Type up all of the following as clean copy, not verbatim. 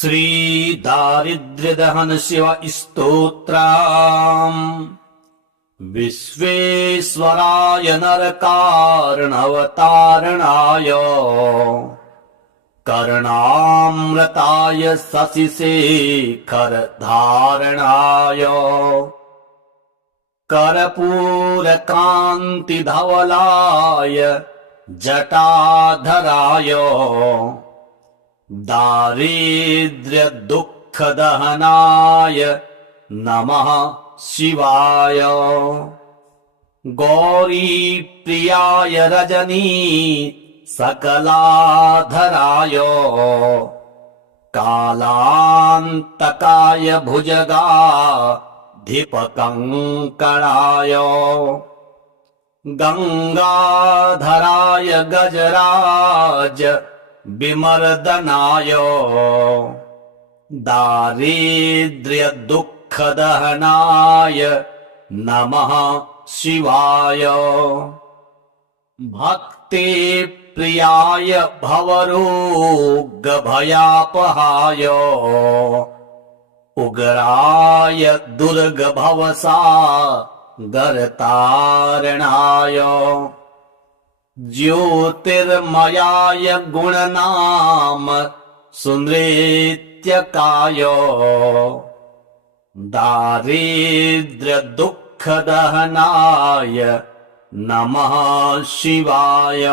श्री दारिद्र्यदहन शिव स्तोत्रम् विश्वेश्वराय नरकारणवतारणाय कर्णामृताय शशिशेखरधारणाय कर्पूरकान्तिधवलाय जटाधराय दारिद्र्यदुःखदहनाय नमः शिवाय। गौरीप्रियाय रजनी सकलाधराय कालान्तकाय भुजगाधिपकङ्कणाय गंगाधराय गजराज विमर्दनाय दारिद्र्यदुःखदहनाय नमः शिवाय। भक्तिप्रियाय भवरोगभयापहाय उग्राय दुर्गभवसागरतारणाय ज्योतिर्मयाय गुणनाम सुनृत्यकाय दारिद्र्यदुःखदहनाय नमः शिवाय।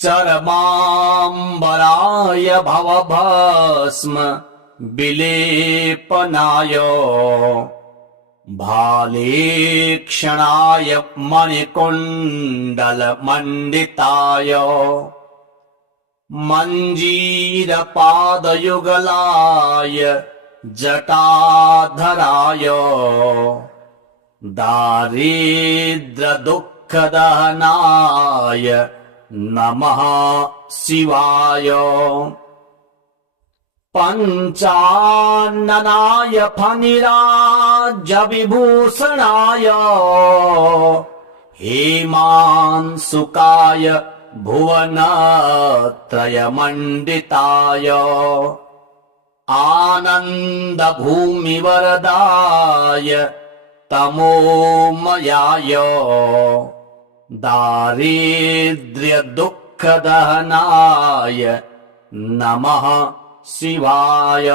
चर्माम्बराय भवभस्म विलेपनाय भालेक्षणाय मणिकुण्डलमण्डिताय मञ्जीरपादयुगलाय जटाधराय दारिद्र्यदुःखदहनाय नमः शिवाय। पञ्चाननाय फणिराजविभूषणाय हेमांशुकाय भुवनत्रयमण्डिताय आनन्दभूमिवरदाय तमोमयाय दारिद्र्यदुःखदहनाय नमः शिवाय।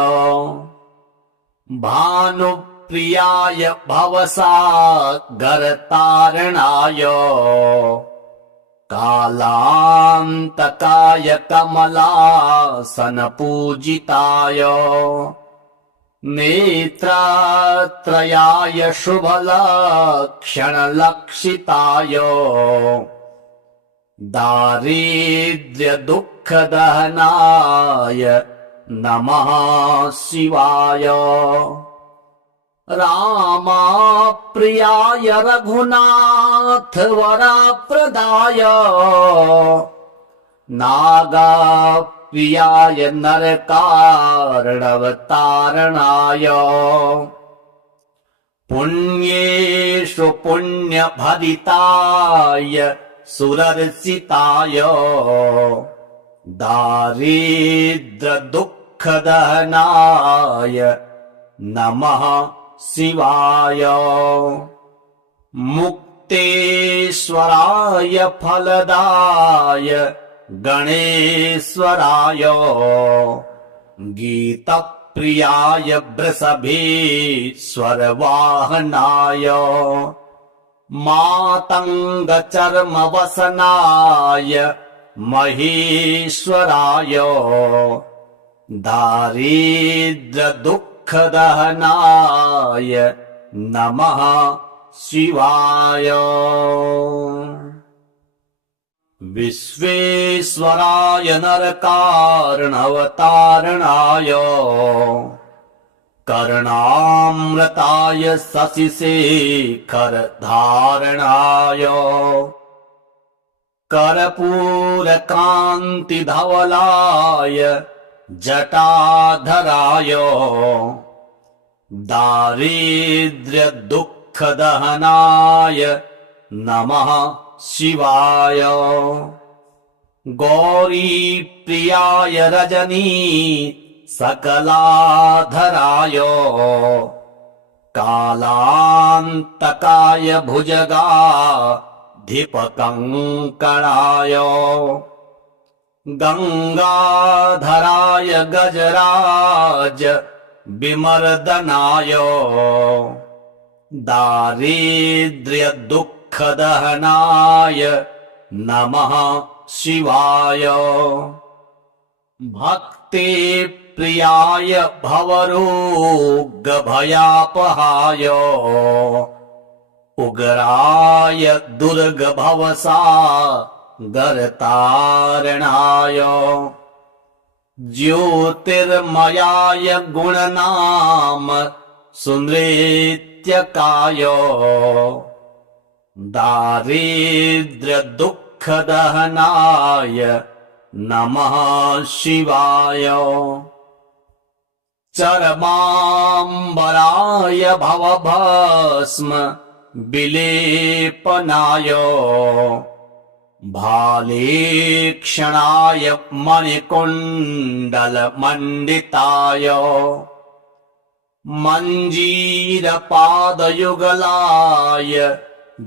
भानुप्रियाय भवसागरतारणाय कालान्तकाय कमलासनपूजिताय नेत्रत्रयाय शुभलक्षणलक्षिताय दारिद्र्यदुःखदहनाय नमः शिवाय। रामप्रियाय रघुनाथवरप्रदाय नागप्रियाय नरकारणवतारणाय पुण्येषु पुण्यभरिताय सुरर्चिताय दारिद्र्यदुःखदहनाय नमः शिवाय। मुक्तेश्वराय फलदाय गणेश्वराय गीतप्रियाय वृषभेश्वरवाहनाय मातङ्गचर्मवसनाय महेश्वराय दारिद्र्यदुःखदहनाय नमः शिवाय। विश्वेश्वराय नरकारणवतारणाय कर्णामृताय शशिशेखरधारणाय कर्पूरकान्तिधवलाय जटाधराय दारिद्र्यदुःखदहनाय नमः शिवाय। गौरीप्रियाय रजनी सकलाधराय कालान्तकाय भुजगाधिपकङ्कणाय गङ्गाधराय गजराज विमर्दनाय दारिद्र्यदुःखदहनाय नमः शिवाय। भक्तिप्रियाय भवरोगभयापहाय उग्राय दुर्गभवसागरतारणाय ज्योतिर्मयाय गुणनाम सुनृत्यकाय दारिद्र्यदुःखदहनाय नमः शिवाय। चर्माम्बराय भवभस्म विलेपनाय भालेक्षणाय मणिकुण्डलमण्डिताय मञ्जीरपादयुगलाय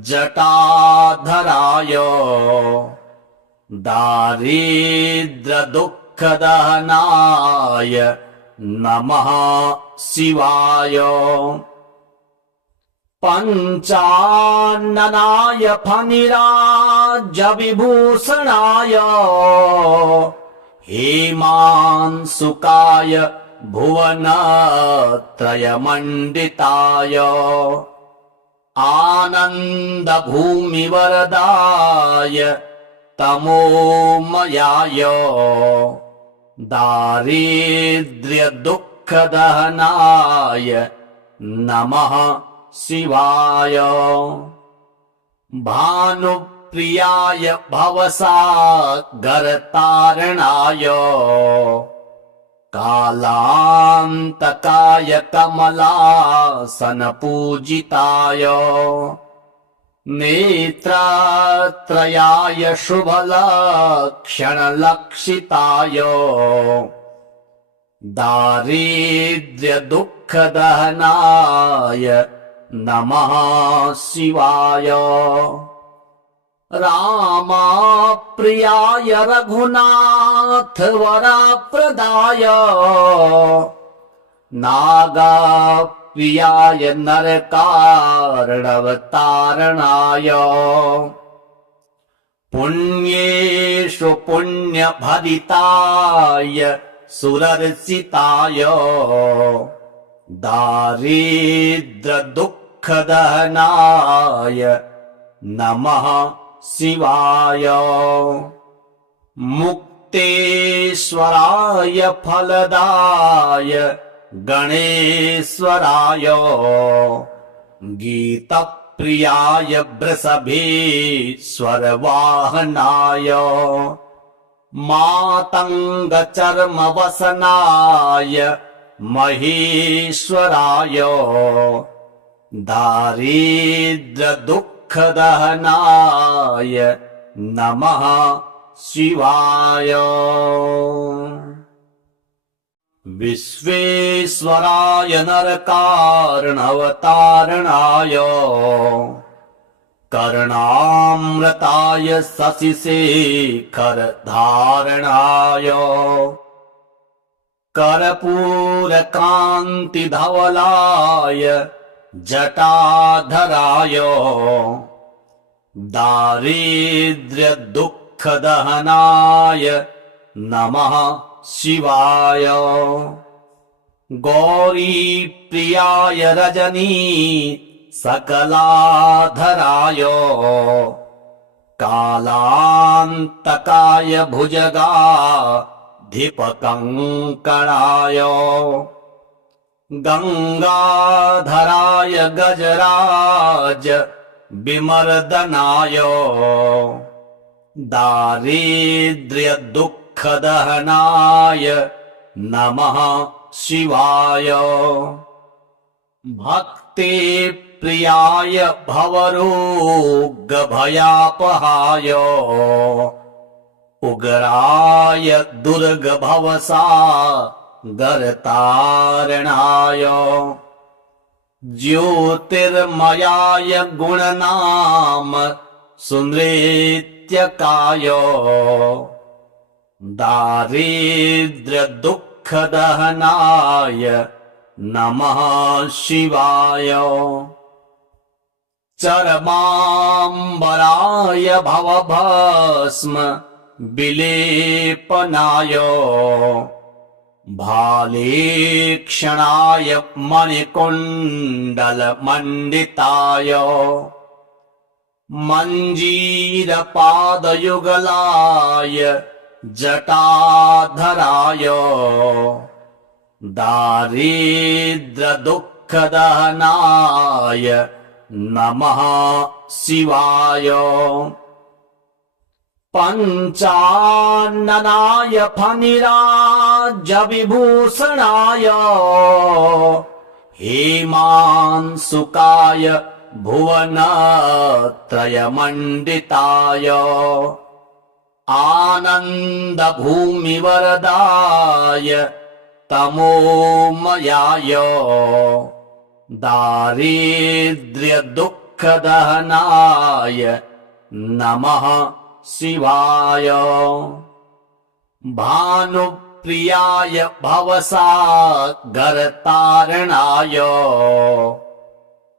जटाधराय दारिद्र्यदुःखदहनाय नमः शिवाय। पञ्चाननाय फणिराजविभूषणाय हेमांशुकाय भुवनत्रयमण्डिताय आनन्दभूमिवरदाय तमोमयाय दारिद्र्यदुःखदहनाय नमः शिवाय। भानुप्रियाय भवसागरतारणाय कालान्तकाय कमलासनपूजिताय नेत्रत्रयाय शुभलक्षणलक्षिताय दारिद्र्यदुःखदहनाय नमः शिवाय। रामप्रियाय रघुनाथवरप्रदाय नागप्रियाय नरकार्णवतारणाय पुण्येषु पुण्यभरिताय सुरर्चिताय दारिद्र्यदुःखदहनाय नमः शिवाय। मुक्तेश्वराय फलदाय गणेश्वराय गीतप्रियाय वृषभेश्वरवाहनाय मातङ्गचर्मवसनाय महेश्वराय दारिद्र्यदुःखदहनाय नमः शिवाय। विश्वेश्वराय नरकार्णवतारणाय कर्णामृताय शशिशेखरधारणाय कर्पूरकान्तिधवलाय जटाधराय दारिद्र्यदुःखदहनाय नमः शिवाय। गौरीप्रियाय रजनी सकलाधराय कालान्तकाय भुजगाधिपकङ्कणाय गङ्गाधराय गजराज विमर्दनाय दारिद्र्यदुःखदहनाय नमः शिवाय। भक्तिप्रियाय भवरोगभयापहाय उग्राय दुर्गभवसागरतारणाय ज्योतिर्मयाय गुणनाम सुनृत्यकाय दारिद्र्यदुःखदहनाय नमः शिवाय चरमाम्बराय भवभस्म विलेपनाय भालेक्षणाय मणिकुण्डलमण्डिताय मञ्जीरपादयुगलाय जटाधराय दारिद्र्यदुःखदहनाय नमः शिवाय पञ्चाननाय फणिराजविभूषणाय हेमांशुकाय भुवनत्रयमण्डिताय आनन्दभूमिवरदाय तमोमयाय दारिद्र्यदुःखदहनाय नमः शिवाय भानुप्रियाय भवसागरतारणाय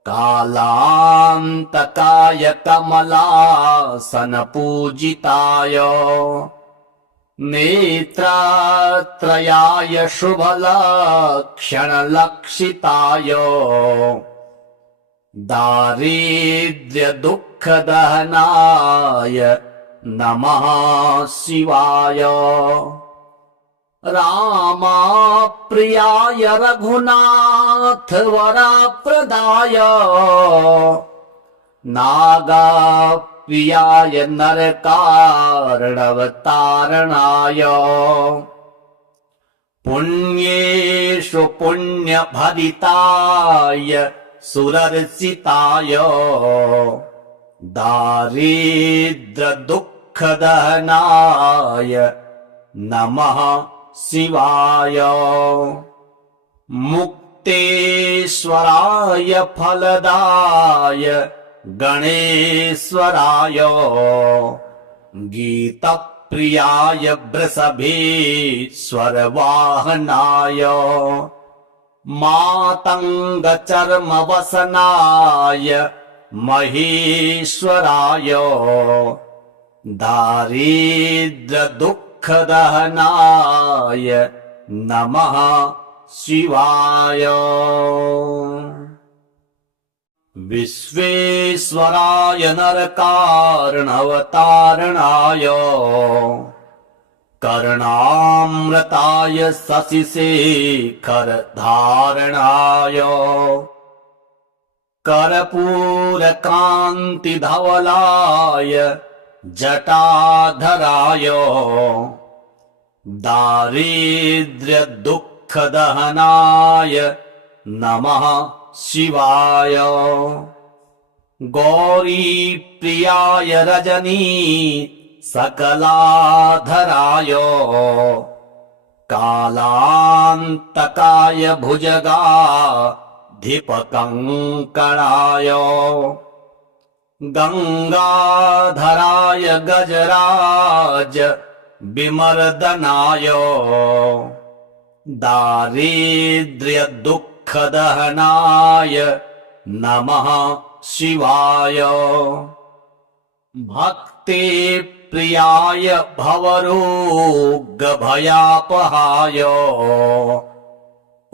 कालान्तकाय कमलासनपूजिताय नेत्रत्रयाय शुभलक्षणलक्षिताय दारिद्र्यदुःखदहनाय नमः शिवाय रामप्रियाय रघुनाथवरप्रदाय नागप्रियाय नरकार्णवतारणाय पुण्येषु पुण्यभरिताय सुरर्चिताय दारिद्र्यदुःखदहनाय नमः शिवाय मुक्तेश्वराय फलदाय गणेश्वराय गीतप्रियाय वृषभेश्वरवाहनाय मातङ्गचर्मवसनाय महेश्वराय दारिद्र्यदुःखदहनाय नमः शिवाय विश्वेश्वराय नरकार्णवतारणाय कर्णामृताय शशिशेखरधारणाय कर्पूरकान्तिधवलाय जटाधराय दारिद्र्यदुःखदहनाय नमः शिवाय गौरीप्रियाय रजनी सकलाधराय कालान्तकाय भुजगाधिपकङ्कणाय गङ्गाधराय गजराज विमर्दनाय दारिद्र्यदुःखदहनाय नमः शिवाय भक्तिप्रियाय भवरोगभयापहाय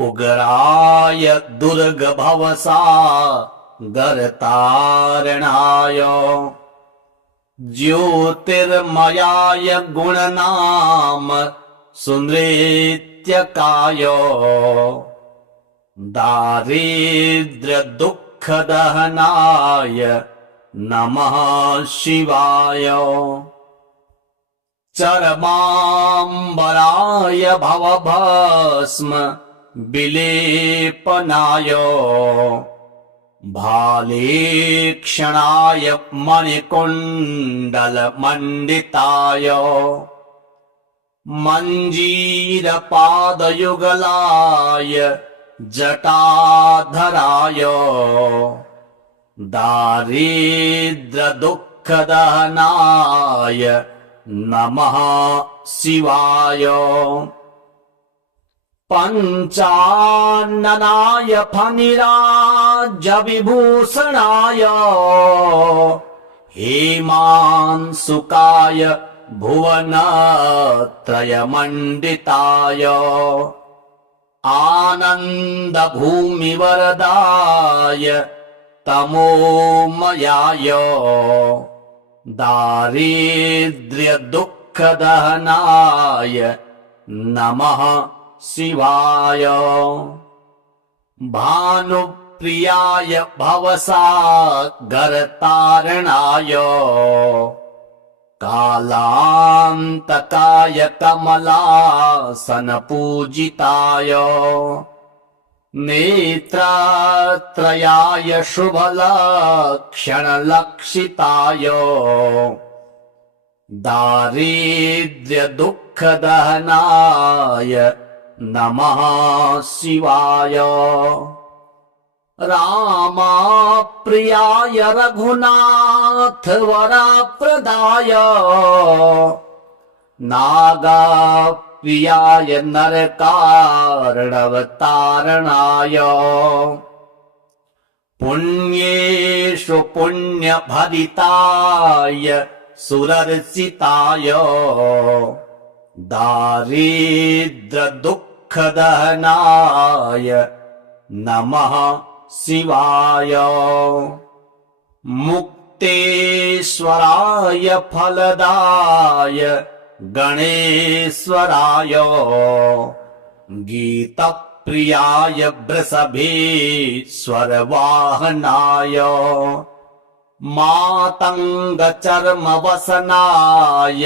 उग्राय दुर्गभवसागरतारणाय ज्योतिर्मयाय गुणनाम सुनृत्यकाय दारिद्र्यदुःखदहनाय नमः शिवाय चरमाम्बराय भवभस्म विलेपनाय भालेक्षणाय मणिकुण्डलमण्डिताय मञ्जीरपादयुगलाय जटाधराय दारिद्र्यदुःखदहनाय नमः शिवाय। पञ्चाननाय फणिराजविभूषणाय हेमांशुकाय भुवनत्रयमण्डिताय आनन्दभूमिवरदाय तमोमयाय दारिद्र्यदुःखदहनाय नमः शिवाय। भानुप्रियाय भवसागरतारणाय कालान्तकाय कमलासनपूजिताय नेत्रत्रयाय शुभलक्षणलक्षिताय दारिद्र्यदुःखदहनाय नमः शिवाय। रामप्रियाय रघुनाथवरप्रदाय नागप्रियाय नरकार्णवतारणाय पुण्येषु पुण्यभरिताय सुरर्चिताय दारिद्र्यदुःखदहनाय नमः शिवाय। मुक्तेश्वराय फलदाय गणेश्वराय गीतप्रियाय वृषभेश्वरवाहनाय मातङ्गचर्मवसनाय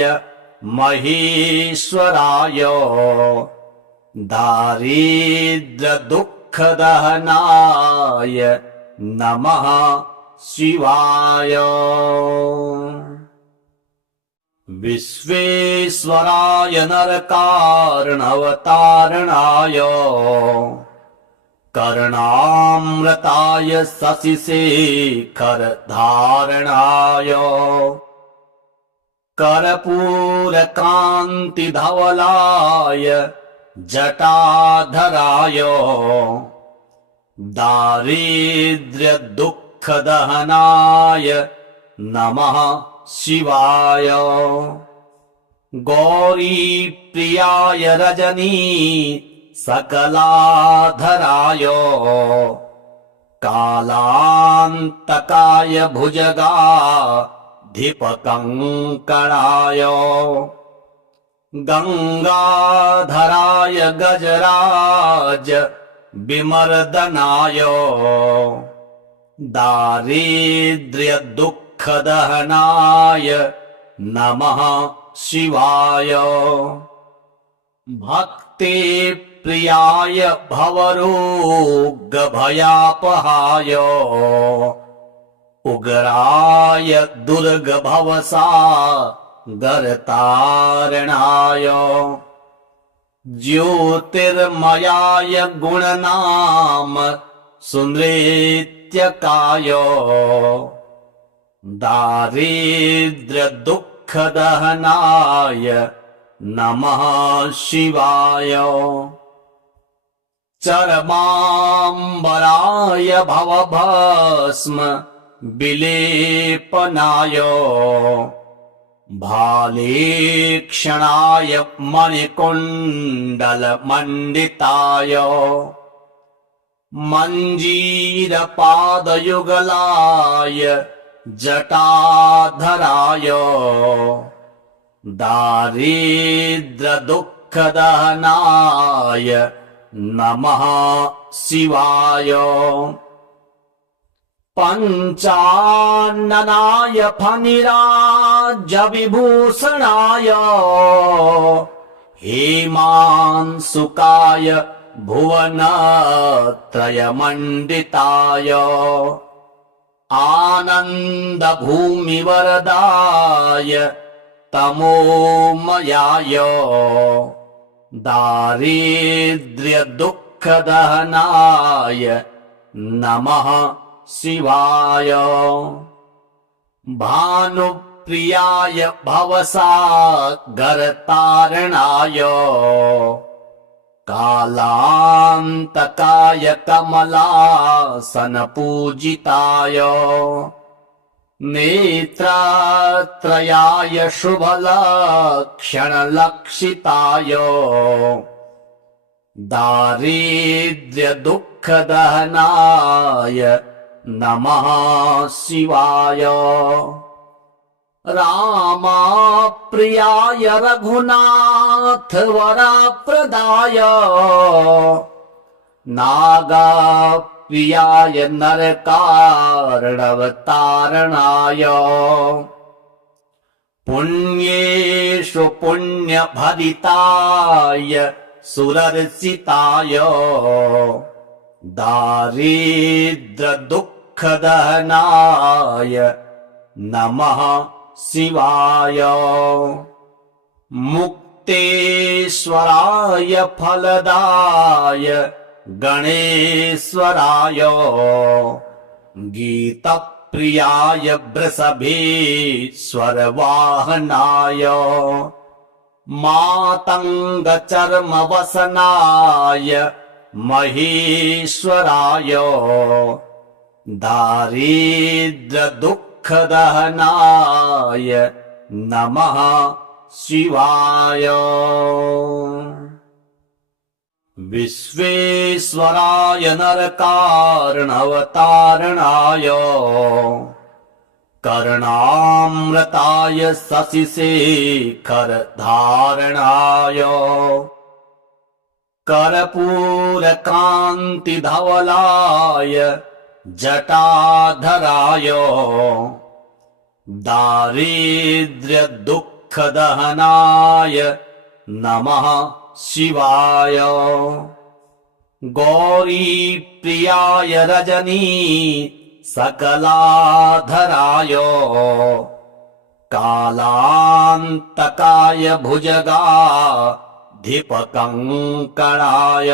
महेश्वराय दारिद्र्यदुःखदहनाय नमः शिवाय। विश्वेश्वराय नरकार्णवतारणाय कर्णामृताय शशिशेखरधारणाय कर्पूरकान्तिधवलाय जटाधराय दारिद्र्यदुःखदहनाय नमः शिवाय। गौरीप्रियाय रजनी सकलाधराय कालान्तकाय भुजगाधिपकङ्कणाय गङ्गाधराय गजराज विमर्दनाय दारिद्र्यदुःखदहनाय नमः शिवाय। भक्तिप्रियाय भवरोगभयापहाय उग्राय दुर्गभवसागरतारणाय ज्योतिर्मयाय गुणनाम सुनृत्यकाय दारिद्र्यदुःखदहनाय नमः शिवाय। चर्माम्बराय भवभस्म विलेपनाय भालेक्षणाय मणिकुण्डलमण्डिताय मञ्जीरपादयुगलाय जटाधराय दारिद्र्यदुःखदहनाय नमः शिवाय। पञ्चाननाय फणिराजविभूषणाय हेमांशुकाय भुवनत्रयमण्डिताय आनन्दभूमिवरदाय तमोमयाय दारिद्र्यदुःखदहनाय नमः शिवाय। भानुप्रियाय भवसागरतारणाय कालान्तकाय कमलासनपूजिताय नेत्रत्रयाय शुभलक्षणलक्षिताय दारिद्र्यदुःखदहनाय नमः शिवाय। रामप्रियाय रघुनाथवरप्रदाय नागप्रियाय नरकार्णवतारणाय पुण्येषु पुण्यभरिताय सुरर्चिताय दारिद्र्यदुःखदहनाय नमः शिवाय। मुक्तेश्वराय फलदाय गणेश्वराय गीतप्रियाय वृषभेश्वरवाहनाय मातङ्गचर्मवसनाय महेश्वराय दारिद्र्यदुःखदहनाय नमः शिवाय। विश्वेश्वराय नरकार्णवतारणाय कर्णामृताय शशिशेखरधारणाय कर्पूरकान्तिधवलाय जटाधराय दारिद्र्यदुःखदहनाय नमः शिवाय। गौरीप्रियाय रजनी सकलाधराय कालान्तकाय भुजगाधिपकङ्कणाय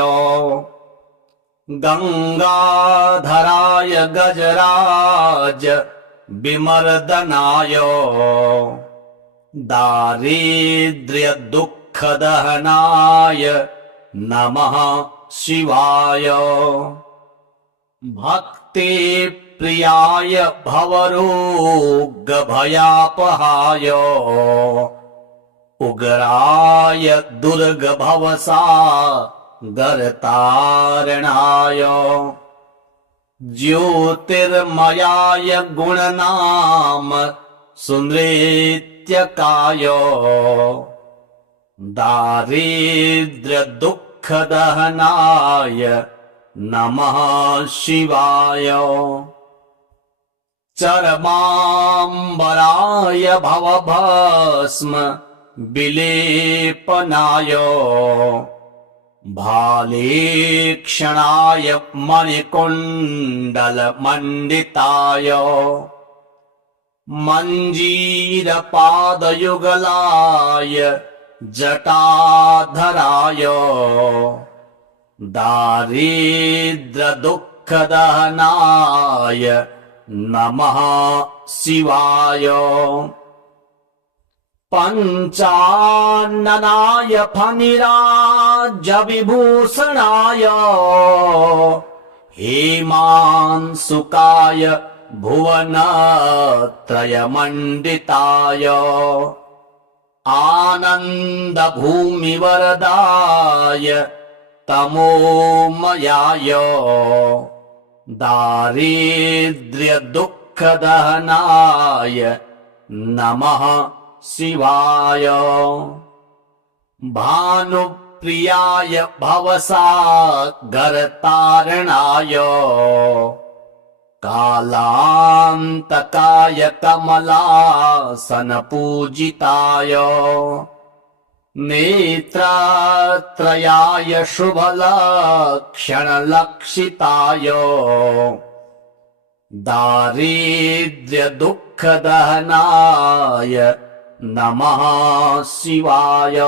गङ्गाधराय गजराज विमर्दनाय दारिद्र्यदुःखदहनाय नमः शिवाय। भक्तिप्रियाय भवरोगभयापहाय उग्राय दुर्गभवसागरतारणाय ज्योतिर्मयाय गुणनाम सुनृत्यकाय दारिद्र्यदुःखदहनाय नमः शिवाय। चर्माम्बराय भवभस्म विलेपनाय भालेक्षणाय मणिकुण्डलमण्डिताय मञ्जीरपादयुगलाय जटाधराय दारिद्र्यदुःखदहनाय नमः शिवाय। पञ्चाननाय फणिराजविभूषणाय हेमांशुकाय भुवनत्रयमण्डिताय आनन्दभूमिवरदाय तमोमयाय दारिद्र्यदुःखदहनाय नमः शिवाय। भानुप्रियाय भवसागरतारणाय कालान्तकाय कमलासनपूजिताय नेत्रत्रयाय शुभलक्षणलक्षिताय दारिद्र्यदुःखदहनाय नमः शिवाय।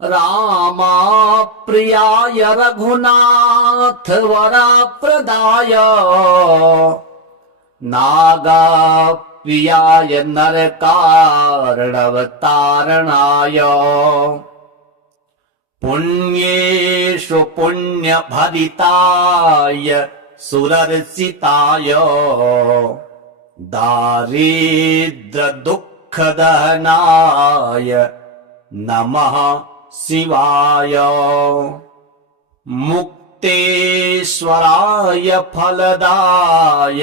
रामप्रियाय रघुनाथ वरप्रदाय नागप्रियाय नरकार्णवतारणाय पुण्येषु पुण्यभरिताय सुरर्चिताय दारिद्र्यदुःखदहनाय नमः शिवाय। मुक्तेश्वराय फलदाय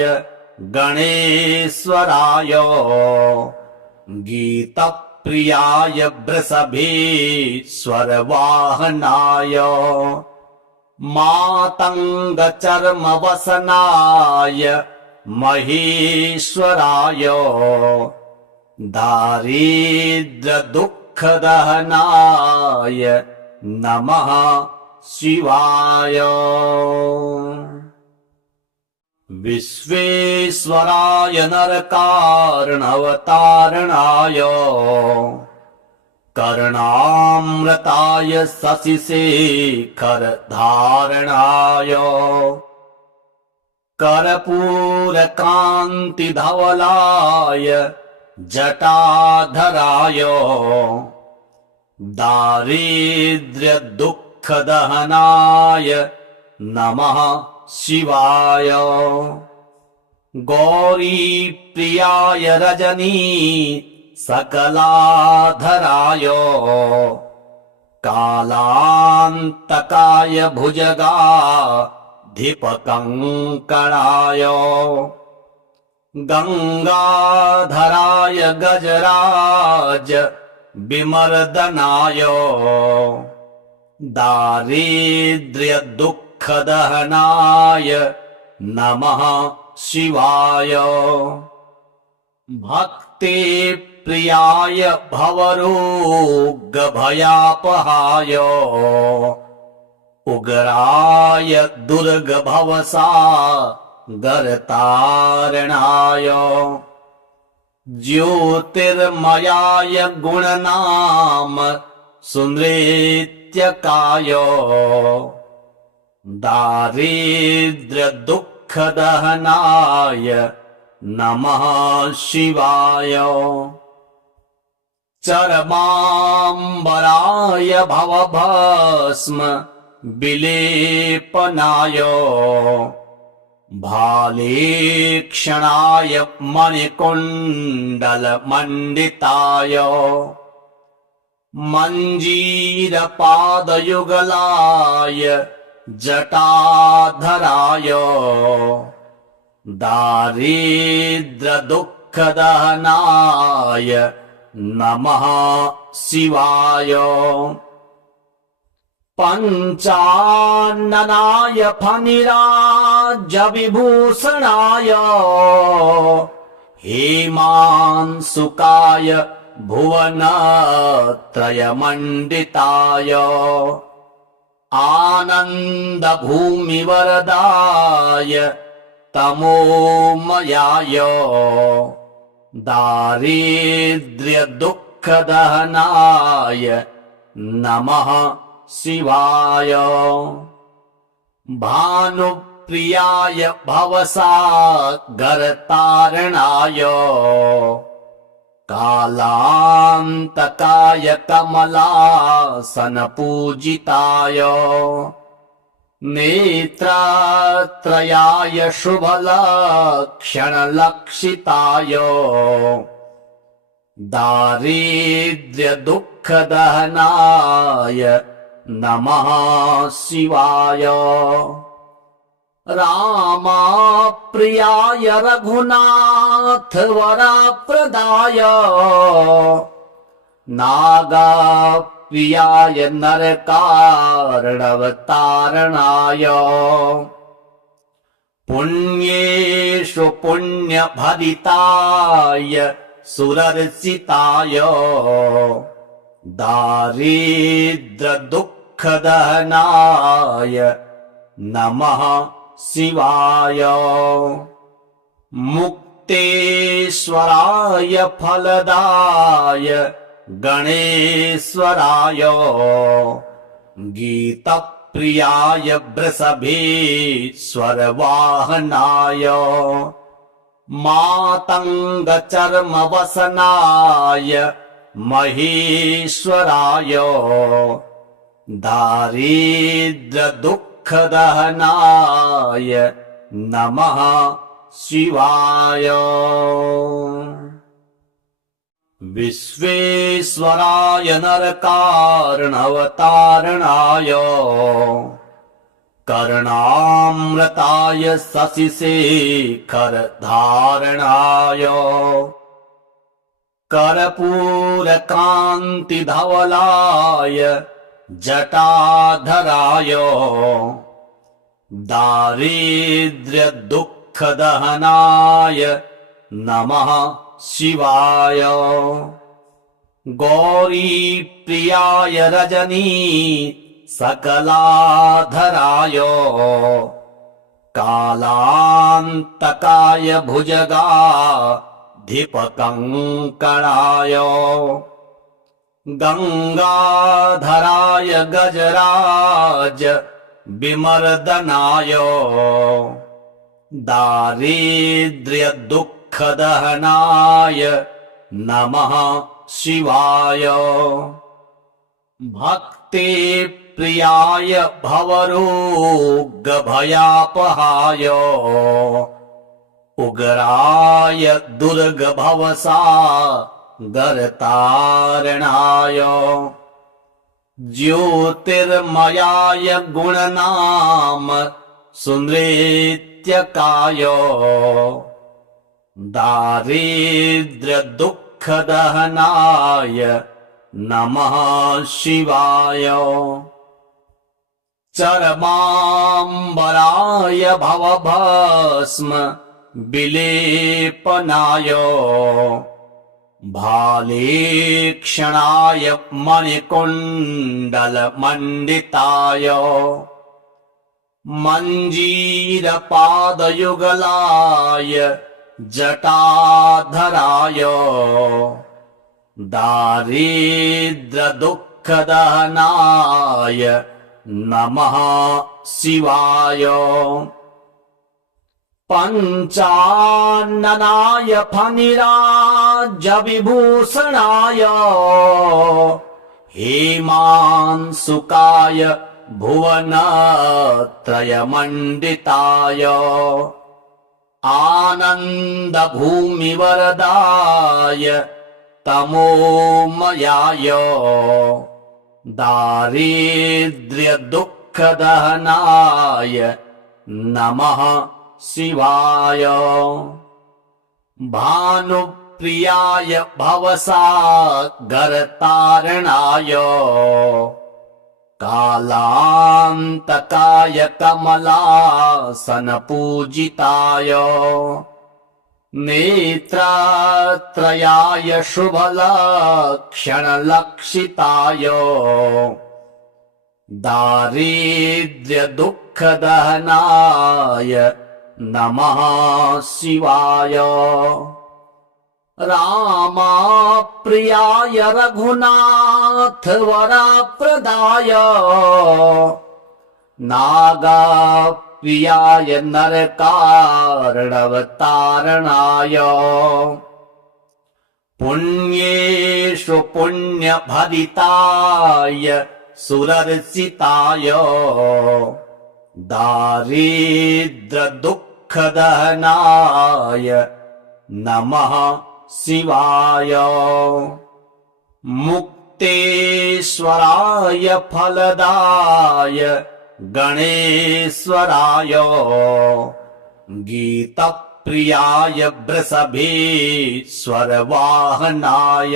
गणेश्वराय गीतप्रियाय वृषभेश्वरवाहनाय मातङ्गचर्मवसनाय महेश्वराय दारिद्र्यदुःखदहनाय नमः शिवाय। विश्वेश्वराय नरकार्णवतारणाय कर्णामृताय शशिशेखरधारणाय कर्पूरकान्तिधवलाय जटाधराय दारिद्र्यदुःखदहनाय नमः शिवाय। गौरीप्रियाय रजनी सकलाधराय कालान्तकाय भुजगाधिपकङ्कणाय गङ्गाधराय गजराज विमर्दनाय दारिद्र्यदुःखदहनाय नमः शिवाय। भक्तिप्रियाय भवरोगभयापहाय उग्राय दुर्गभवसागरतारणाय ज्योतिर्मयाय गुणनाम सुनृत्यकाय दारिद्र्यदुःखदहनाय नमः शिवाय। चर्माम्बराय भवभस्म विलेपनाय भालेक्षणाय मणिकुण्डलमण्डिताय मञ्जीरपादयुगलाय जटाधराय दारिद्र्यदुःखदहनाय नमः शिवाय। पञ्चाननाय फणिराजविभूषणाय हेमांशुकाय भुवनत्रयमण्डिताय आनन्दभूमिवरदाय तमोमयाय दारिद्र्यदुःखदहनाय नमः शिवाय। भानुप्रियाय भवसागरतारणाय कालान्तकाय कमलासनपूजिताय नेत्रत्रयाय शुभलक्षणलक्षिताय दारिद्र्यदुःखदहनाय नमः शिवाय। रामप्रियाय रघुनाथ वरप्रदाय नागप्रियाय नरकार्णवतारणाय पुण्येषु पुण्यभरिताय सुरर्चिताय दारिद्र्यदुःखदहनाय नमः शिवाय। मुक्तेश्वराय मुक्तेश्वराय फलदाय गणेश्वराय गीतप्रियाय वृषभेश्वरवाहनाय मातङ्गचर्मवसनाय महेश्वराय दारिद्र्यदुःखदहनाय नमः शिवाय। विश्वेश्वराय नरकार्णवतारणाय कर्णामृताय शशिशेखरधारणाय कर्पूरकान्तिधवलाय जटाधराय दारिद्र्यदुःखदहनाय नमः शिवाय। गौरीप्रियाय रजनी सकलाधराय कालान्तकाय भुजगाधिपकङ्कणाय गङ्गाधराय गजराज विमर्दनाय दारिद्र्यदुःखदहनाय नमः शिवाय। भक्ति प्रियाय भवरोगभयापहाय उग्राय दुर्गभवसागरतारणाय ज्योतिर्मयाय गुणनाम सुनृत्यकाय दारिद्र्यदुःखदहनाय नमः शिवाय। चर्माम्बराय भवभस्म विलेपनाय भालेक्षणाय मणिकुण्डलमण्डिताय मञ्जीरपादयुगलाय जटाधराय दारिद्र्यदुःखदहनाय नमः शिवाय। पञ्चाननाय फणिराजविभूषणाय हेमांशुकाय भुवनत्रयमण्डिताय आनन्दभूमिवरदाय तमोमयाय दारिद्र्यदुःखदहनाय नमः शिवाय। भानुप्रियाय भवसागरतारणाय कालान्तकाय कमलासनपूजिताय नेत्रत्रयाय शुभलक्षणलक्षिताय दारिद्र्यदुःखदहनाय नमः शिवाय। रामप्रियाय रघुनाथवरप्रदाय नागप्रियाय नरकार्णवतारणाय पुण्येषु पुण्यभरिताय सुरर्चिताय दारिद्र्यदुःखदहनाय नमः शिवाय। मुक्तेश्वराय फलदाय गणेश्वराय गीतप्रियाय वृषभेश्वरवाहनाय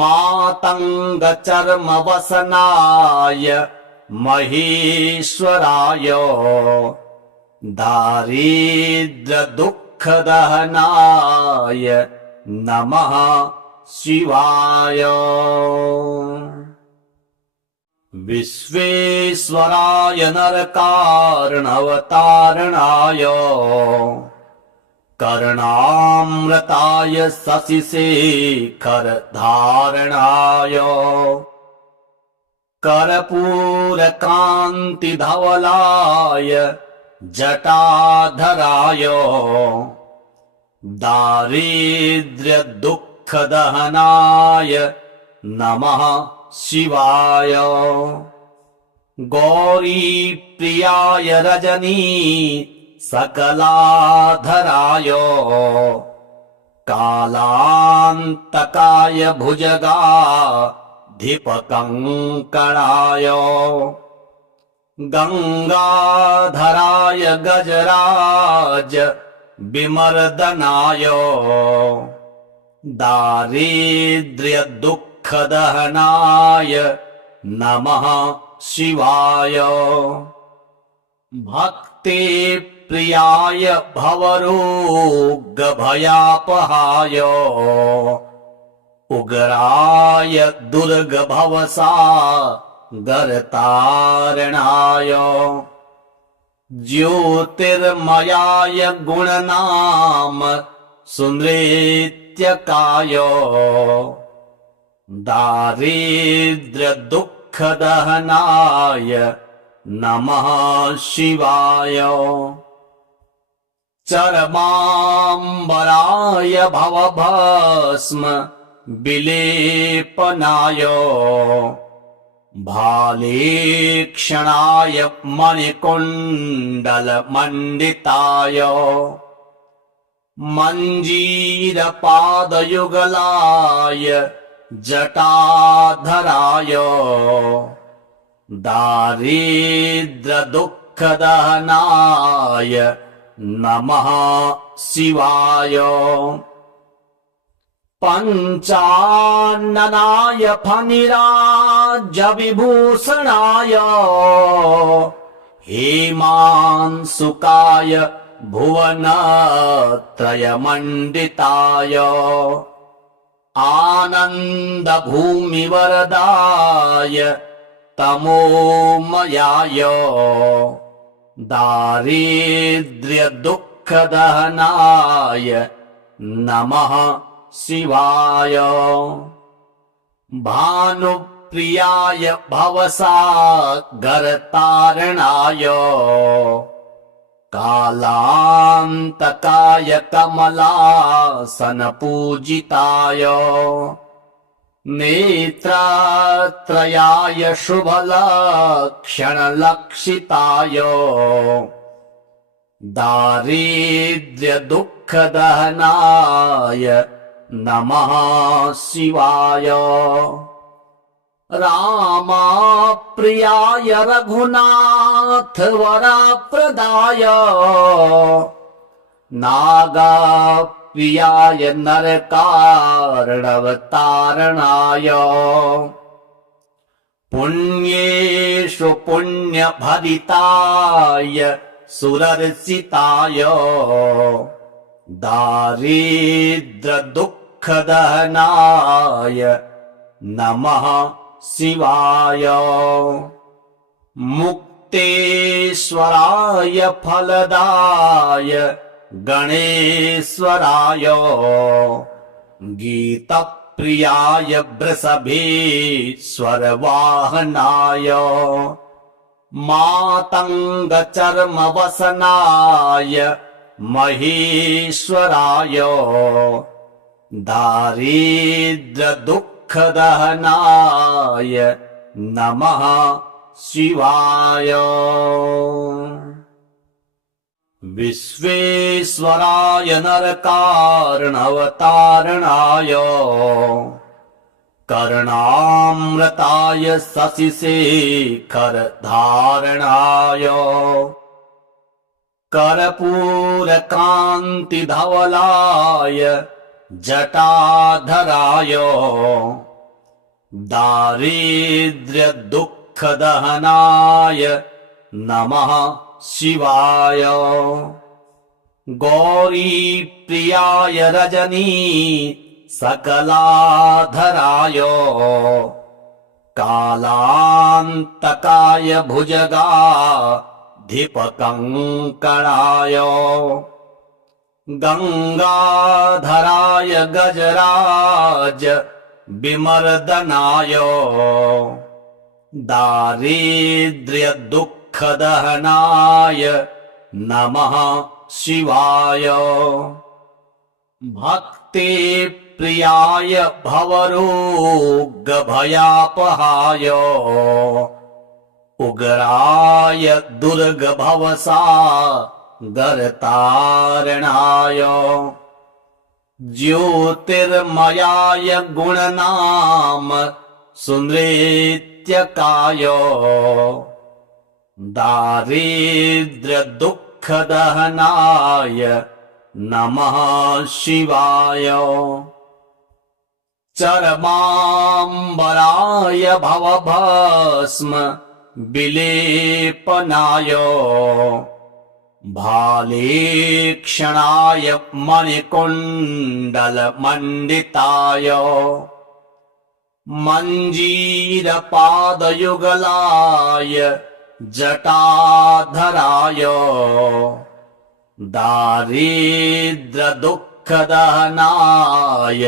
मातङ्गचर्मवसनाय महेश्वराय दारिद्र्यदुःखदहनाय नमः शिवाय। विश्वेश्वराय नरकार्णवतारणाय कर्णामृताय शशिशेखरधारणाय कर्पूरकान्तिधवलाय जटाधराय दारिद्र्यदुःखदहनाय नमः शिवाय गौरीप्रियाय रजनी सकलाधराय कालान्तकाय भुजगाधिपकङ्कणाय गङ्गाधराय गजराज विमर्दनाय दारिद्र्यदुःखदहनाय नमः शिवाय भक्तिप्रियाय भवरोगभयापहाय उग्राय दुर्गभवसागरतारणाय ज्योतिर्मयाय गुणनाम सुनृत्यकाय दारिद्र्यदुःखदहनाय नमः शिवाय चर्माम्बराय भवभस्म विलेपनाय भालेक्षणाय मणिकुण्डलमण्डिताय मञ्जीरपादयुगलाय जटाधराय दारिद्र्यदुःखदहनाय नमः शिवाय पञ्चाननाय फणिराजविभूषणाय हेमांशुकाय भुवनत्रयमण्डिताय आनन्दभूमिवरदाय तमोमयाय दारिद्र्यदुःखदहनाय नमः शिवाय भानुप्रियाय भवसागरतारणाय कालान्तकाय कमलासनपूजिताय नेत्रत्रयाय शुभलक्षणलक्षिताय दारिद्र्यदुःखदहनाय नमः शिवाय रामप्रियाय रघुनाथवरप्रदाय नागप्रियाय नरकार्णवतारणाय पुण्येषु पुण्यभरिताय सुरर्चिताय दारिद्र्यदुःखदहनाय नमः शिवाय मुक्तेश्वराय फलदाय गणेश्वराय गीतप्रियाय वृषभेश्वरवाहनाय मातङ्गचर्मवसनाय महेश्वराय दारिद्र्यदुःखदहनाय नमः शिवाय विश्वेश्वराय नरकार्णवतारणाय कर्णामृताय शशिशेखरधारणाय कर्पूरकान्तिधवलाय जटाधराय दारिद्र्यदुःखदहनाय नमः शिवाय गौरीप्रियाय रजनी सकलाधराय कालान्तकाय भुजगाधिपकङ्कणाय गंगाधराय गजराज विमर्दनाय दारिद्र्य दुःख दहनाय नमः शिवाय। भक्ति प्रियाय भवरोग भयापहाय उग्राय दुर्ग भवसागरतारणाय ज्योतिर्मयाय गुणनाम सुनृत्यकाय दारिद्र्य दुःख दहनाय नमः शिवाय। चर्माम्बराय भवभस्म विलेपनाय भालेक्षणाय मणिकुण्डलमण्डिताय मञ्जीरपादयुगलाय जटाधराय दारिद्र्यदुःखदहनाय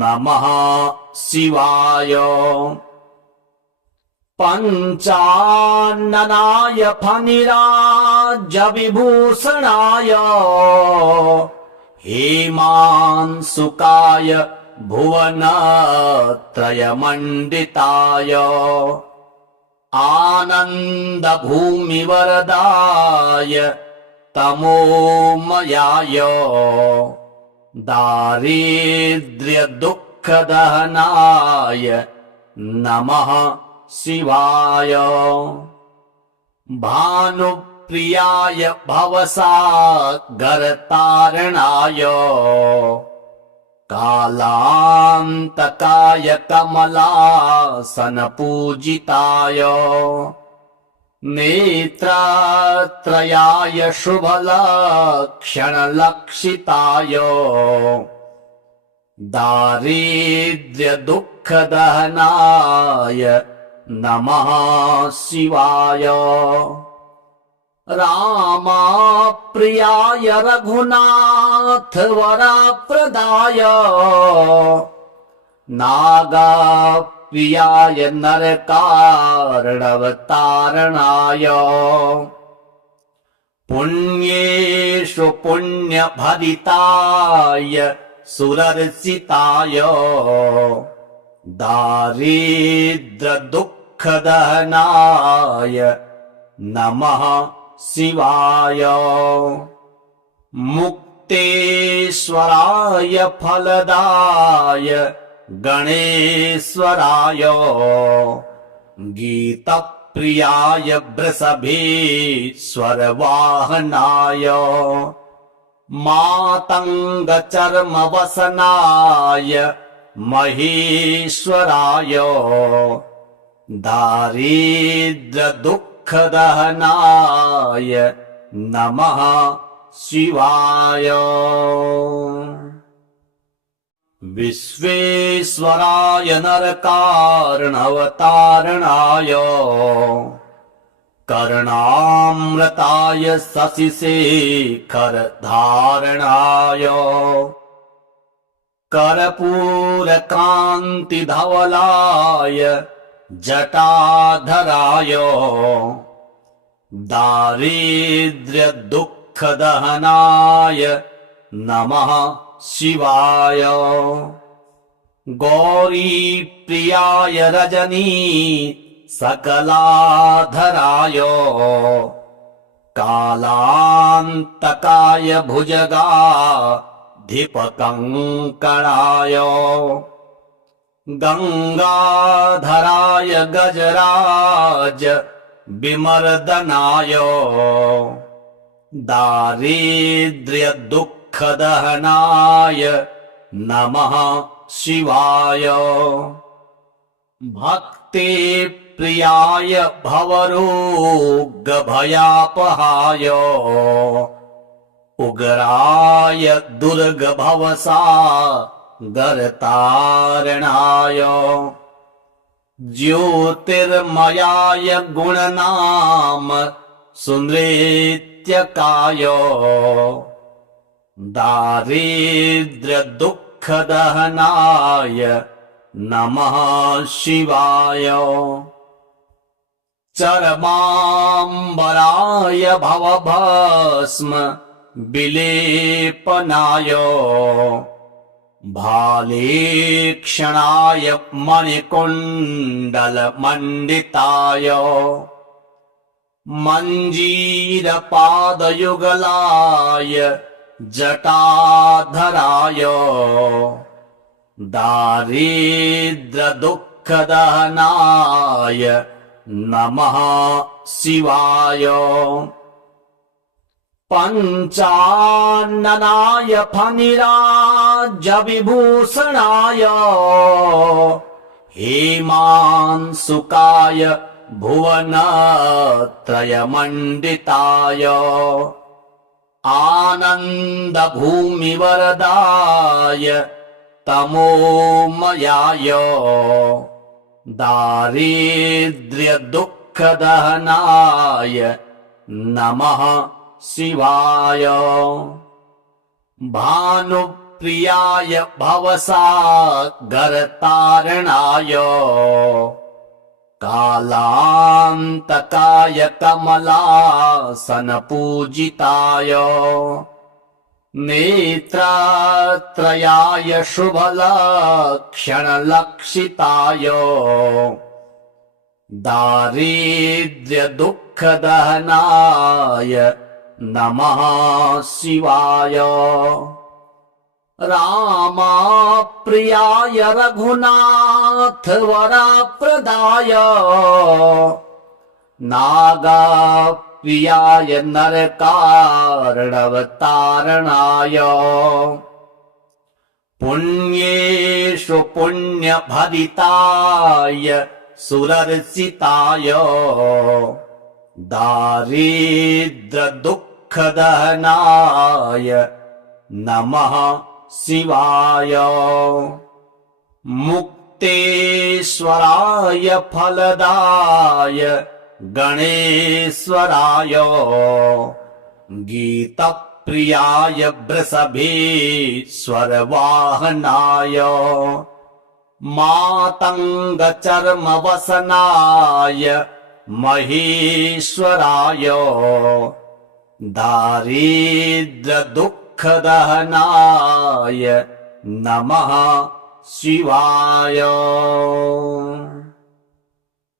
नमः शिवाय। पञ्चाननाय फणिराजविभूषणाय हेमांशुकाय भुवनत्रयमण्डिताय आनन्दभूमिवरदाय तमोमयाय दारिद्र्यदुःखदहनाय नमः शिवाय। भानुप्रियाय भवसागरतारणाय कालान्तकाय कमलासनपूजिताय नेत्रत्रयाय शुभलक्षणलक्षिताय दारिद्र्यदुःखदहनाय नमः शिवाय। रामप्रियाय रघुनाथवरप्रदाय नागप्रियाय नरकार्णवतारणाय पुण्येषु पुण्यभरिताय सुरर्चिताय दारिद्र्यदुःखदहनाय नमः शिवाय। मुक्तेश्वराय फलदाय गणेश्वराय गीतप्रियाय वृषभेश्वरवाहनाय मातङ्गचर्मवसनाय महेश्वराय दारिद्र्यदुःखदहनाय नमः शिवाय। विश्वेश्वराय नरकार्णवतारणाय कर्णामृताय शशिशेखरधारणाय कर्पूरकान्तिधवलाय जटाधराय दारिद्र्यदुःखदहनाय नमः शिवाय। गौरीप्रियाय रजनी सकलाधराय कालान्तकाय भुजगाधिपकङ्कणाय गंगाधराय गजराज विमर्दनाय दारिद्र्यदुःखदहनाय नमः शिवाय। भक्ति प्रियाय भवरोगभयापहाय उग्राय दुर्गभवसागरतारणाय ज्योतिर्मयाय गुणनाम सुनृत्यकाय दारिद्र्यदुःखदहनाय नमः शिवाय। चर्माम्बराय भवभस्म विलेपनाय भालेक्षणाय मणिकुण्डलमण्डिताय मञ्जीरपादयुगलाय जटाधराय दारिद्र्यदुःखदहनाय नमः शिवाय। पञ्चाननाय फणिराजविभूषणाय हेमांशुकाय भुवनत्रयमण्डिताय आनन्दभूमिवरदाय तमोमयाय दारिद्र्यदुःखदहनाय नमः शिवाय। भानुप्रियाय भवसागरतारणाय कालान्तकाय कमलासनपूजिताय नेत्रत्रयाय शुभलक्षणलक्षिताय दारिद्र्यदुःखदहनाय नमः शिवाय। रामप्रियाय रघुनाथवरप्रदाय नागप्रियाय नरकार्णवतारणाय पुण्येषु पुण्यभरिताय सुरर्चिताय दारिद्र्यदुःखदहनाय नमः शिवाय। मुक्तेश्वराय फलदाय गणेश्वराय गीतप्रियाय वृषभेश्वरवाहनाय मातङ्गचर्मवसनाय महेश्वराय दारिद्र्यदुःखदहनाय नमः शिवाय।